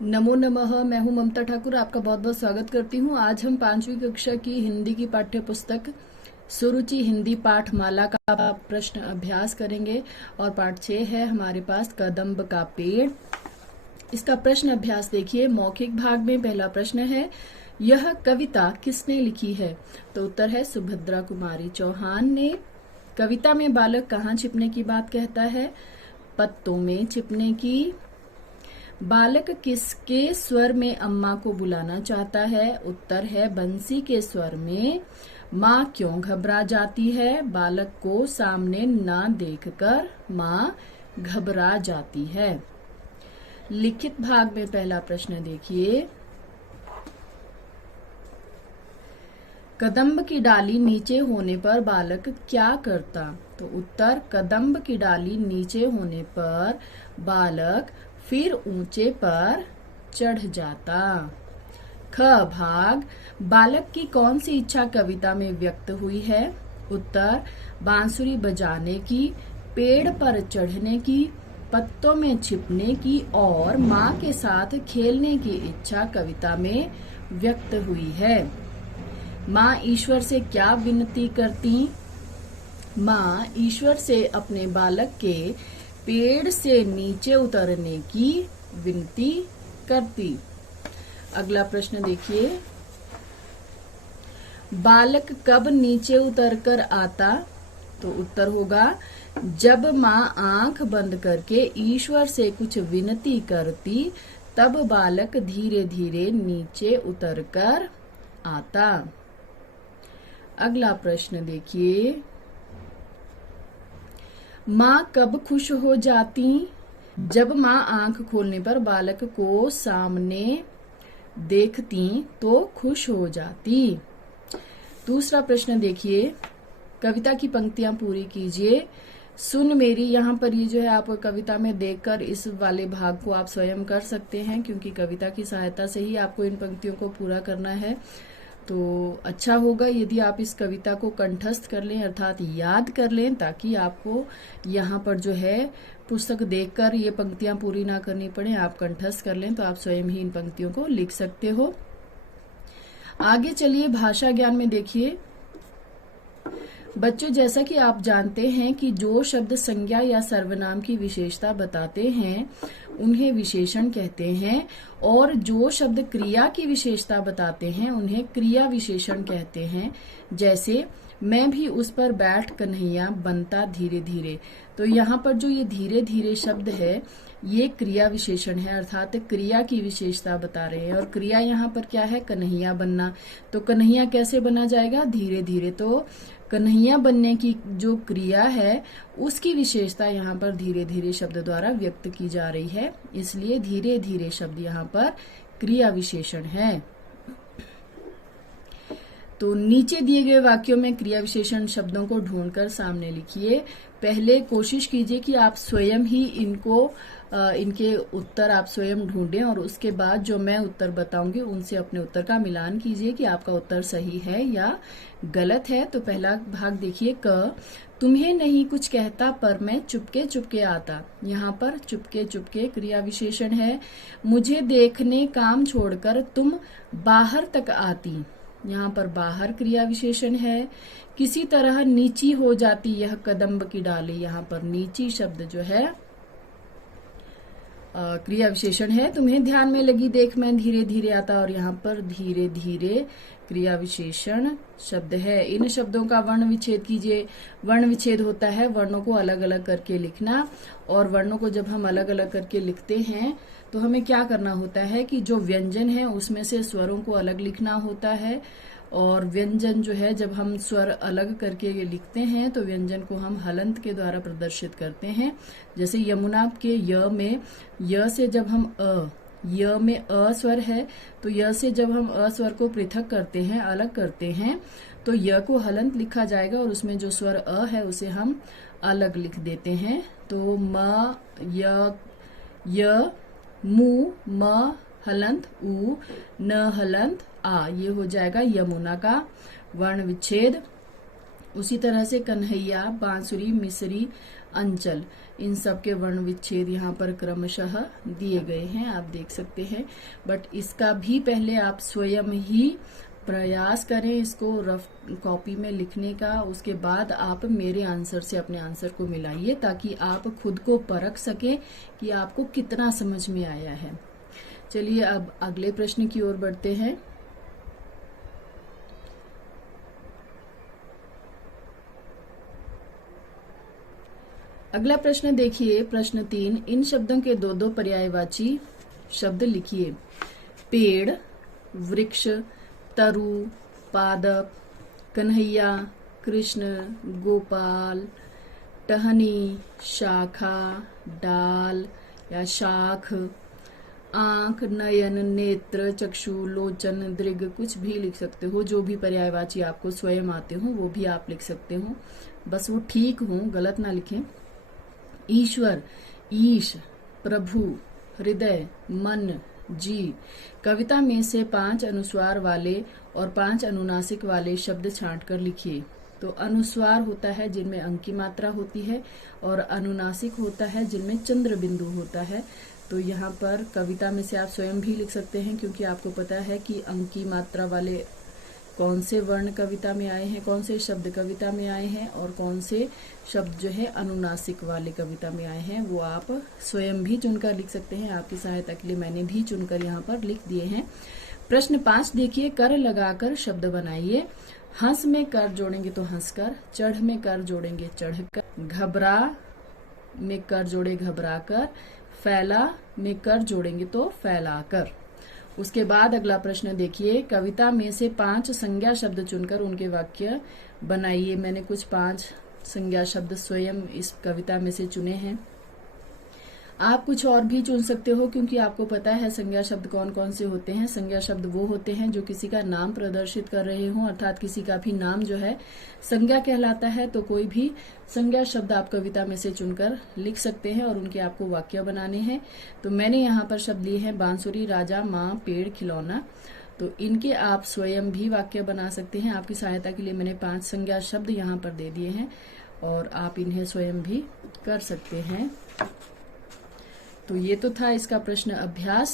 नमो नमः। मैं हूं ममता ठाकुर, आपका बहुत बहुत स्वागत करती हूं। आज हम 5वीं कक्षा की हिंदी की पाठ्य पुस्तक सुरुचि हिंदी पाठमाला का प्रश्न अभ्यास करेंगे और पाठ 6 है हमारे पास कदम्ब का पेड़। इसका प्रश्न अभ्यास देखिए। मौखिक भाग में पहला प्रश्न है, यह कविता किसने लिखी है? तो उत्तर है सुभद्रा कुमारी चौहान ने। कविता में बालक कहाँ छिपने की बात कहता है? पत्तों में छिपने की। बालक किसके स्वर में अम्मा को बुलाना चाहता है? उत्तर है बंसी के स्वर में। माँ क्यों घबरा जाती है? बालक को सामने ना देखकर माँ घबरा जाती है। लिखित भाग में पहला प्रश्न देखिए। कदम्ब की डाली नीचे होने पर बालक क्या करता? तो उत्तर कदम्ब की डाली नीचे होने पर बालक फिर ऊंचे पर चढ़ जाता। ख भाग, बालक की कौन सी इच्छा कविता में व्यक्त हुई है? उत्तर बांसुरी बजाने की, पेड़ पर चढ़ने की, पत्तों में छिपने की और माँ के साथ खेलने की इच्छा कविता में व्यक्त हुई है। माँ ईश्वर से क्या विनती करती? माँ ईश्वर से अपने बालक के पेड़ से नीचे उतरने की विनती करती। अगला प्रश्न देखिए। बालक कब नीचे उतरकर आता? तो उत्तर होगा जब माँ आंख बंद करके ईश्वर से कुछ विनती करती, तब बालक धीरे धीरे नीचे उतरकर आता। अगला प्रश्न देखिए। माँ कब खुश हो जाती? जब माँ आंख खोलने पर बालक को सामने देखती तो खुश हो जाती। दूसरा प्रश्न देखिए। कविता की पंक्तियां पूरी कीजिए। सुन मेरी, यहाँ पर ये जो है आप कविता में देखकर इस वाले भाग को आप स्वयं कर सकते हैं, क्योंकि कविता की सहायता से ही आपको इन पंक्तियों को पूरा करना है। तो अच्छा होगा यदि आप इस कविता को कंठस्थ कर लें, अर्थात याद कर लें, ताकि आपको यहाँ पर जो है पुस्तक देखकर ये पंक्तियां पूरी ना करनी पड़े। आप कंठस्थ कर लें तो आप स्वयं ही इन पंक्तियों को लिख सकते हो। आगे चलिए भाषा ज्ञान में देखिए। बच्चों, जैसा कि आप जानते हैं कि जो शब्द संज्ञा या सर्वनाम की विशेषता बताते हैं उन्हें विशेषण कहते हैं, और जो शब्द क्रिया की विशेषता बताते हैं उन्हें क्रिया विशेषण कहते हैं। जैसे मैं भी उस पर बैठ कन्हैया बनता धीरे धीरे। तो यहाँ पर जो ये धीरे धीरे शब्द है ये क्रिया विशेषण है, अर्थात क्रिया की विशेषता बता रहे हैं। और क्रिया यहाँ पर क्या है? कन्हैया बनना। तो कन्हैया कैसे बना जाएगा? धीरे धीरे। तो कन्हैया बनने की जो क्रिया है उसकी विशेषता यहाँ पर धीरे धीरे शब्द द्वारा व्यक्त की जा रही है, इसलिए धीरे धीरे शब्द यहाँ पर क्रिया विशेषण है। तो नीचे दिए गए वाक्यों में क्रिया विशेषण शब्दों को ढूंढकर सामने लिखिए। पहले कोशिश कीजिए कि आप स्वयं ही इनके उत्तर आप स्वयं ढूंढें, और उसके बाद जो मैं उत्तर बताऊंगी उनसे अपने उत्तर का मिलान कीजिए कि आपका उत्तर सही है या गलत है। तो पहला भाग देखिए। क, तुम्हें नहीं कुछ कहता पर मैं चुपके चुपके आता। यहाँ पर चुपके चुपके क्रिया विशेषण है। मुझे देखने काम छोड़कर तुम बाहर तक आती। यहाँ पर बाहर क्रिया विशेषण है। किसी तरह नीची हो जाती यह कदम्ब की डाली। यहाँ पर नीची शब्द जो है क्रिया विशेषण है। तुम्हें ध्यान में लगी देख मैं धीरे धीरे आता, और यहाँ पर धीरे धीरे क्रिया विशेषण शब्द है। इन शब्दों का वर्ण विच्छेद कीजिए। वर्ण विच्छेद होता है वर्णों को अलग अलग करके लिखना, और वर्णों को जब हम अलग अलग करके लिखते हैं तो हमें क्या करना होता है कि जो व्यंजन है उसमें से स्वरों को अलग लिखना होता है, और व्यंजन जो है जब हम स्वर अलग करके लिखते हैं तो व्यंजन को हम हलंत के द्वारा प्रदर्शित करते हैं। जैसे यमुना के य में य से जब हम य में अ स्वर है, तो य से जब हम अ स्वर को पृथक करते हैं, अलग करते हैं, तो य को हलंत लिखा जाएगा और उसमें जो स्वर अ है उसे हम अलग लिख देते हैं। तो म य मु म हलंत उ न हलंत आ, ये हो जाएगा यमुना का वर्ण विच्छेद। उसी तरह से कन्हैया, बांसुरी, मिसरी, अंचल, इन सब के वर्ण विच्छेद यहाँ पर क्रमशः दिए गए हैं, आप देख सकते हैं। बट इसका भी पहले आप स्वयं ही प्रयास करें इसको रफ कॉपी में लिखने का। उसके बाद आप मेरे आंसर से अपने आंसर को मिलाइए, ताकि आप खुद को परख सकें कि आपको कितना समझ में आया है। चलिए अब अगले प्रश्न की ओर बढ़ते हैं। अगला प्रश्न देखिए, प्रश्न 3, इन शब्दों के दो दो पर्यायवाची शब्द लिखिए। पेड़, वृक्ष, तरु, पादप, कन्हैया, कृष्ण, गोपाल, टहनी, शाखा, डाल या शाख, आंख, नयन, नेत्र, चक्षु, लोचन, दृग, कुछ भी लिख सकते हो। जो भी पर्यायवाची आपको स्वयं आते हो वो भी आप लिख सकते हो, बस वो ठीक हो, गलत ना लिखें। ईश्वर, ईश, प्रभु, हृदय, मन, जी। कविता में से 5 अनुस्वार वाले और 5 अनुनासिक वाले शब्द छांट कर लिखिए। तो अनुस्वार होता है जिनमें अंक की मात्रा होती है, और अनुनासिक होता है जिनमें चंद्र बिंदु होता है। तो यहाँ पर कविता में से आप स्वयं भी लिख सकते हैं, क्योंकि आपको पता है कि अंक की मात्रा वाले कौन से वर्ण कविता में आए हैं, कौन से शब्द कविता में आए हैं, और कौन से शब्द जो है अनुनासिक वाले कविता में आए हैं, वो आप स्वयं भी चुनकर लिख सकते हैं। आपकी सहायता के लिए मैंने भी चुनकर यहाँ पर लिख दिए हैं। प्रश्न 5 देखिए, कर लगाकर शब्द बनाइए। हंस में कर जोड़ेंगे तो हंसकर, चढ़ में कर जोड़ेंगे चढ़कर, घबरा में कर जोड़े घबराकर, फैला में कर जोड़ेंगे तो फैलाकर। उसके बाद अगला प्रश्न देखिए, कविता में से 5 संज्ञा शब्द चुनकर उनके वाक्य बनाइए। मैंने कुछ 5 संज्ञा शब्द स्वयं इस कविता में से चुने हैं। आप कुछ और भी चुन सकते हो, क्योंकि आपको पता है संज्ञा शब्द कौन कौन से होते हैं। संज्ञा शब्द वो होते हैं जो किसी का नाम प्रदर्शित कर रहे हों, अर्थात किसी का भी नाम जो है संज्ञा कहलाता है। तो कोई भी संज्ञा शब्द आप कविता में से चुनकर लिख सकते हैं और उनके आपको वाक्य बनाने हैं। तो मैंने यहाँ पर शब्द लिए हैं बांसुरी, राजा, माँ, पेड़, खिलौना। तो इनके आप स्वयं भी वाक्य बना सकते हैं। आपकी सहायता के लिए मैंने 5 संज्ञा शब्द यहाँ पर दे दिए हैं, और आप इन्हें स्वयं भी कर सकते हैं। तो ये तो था इसका प्रश्न अभ्यास।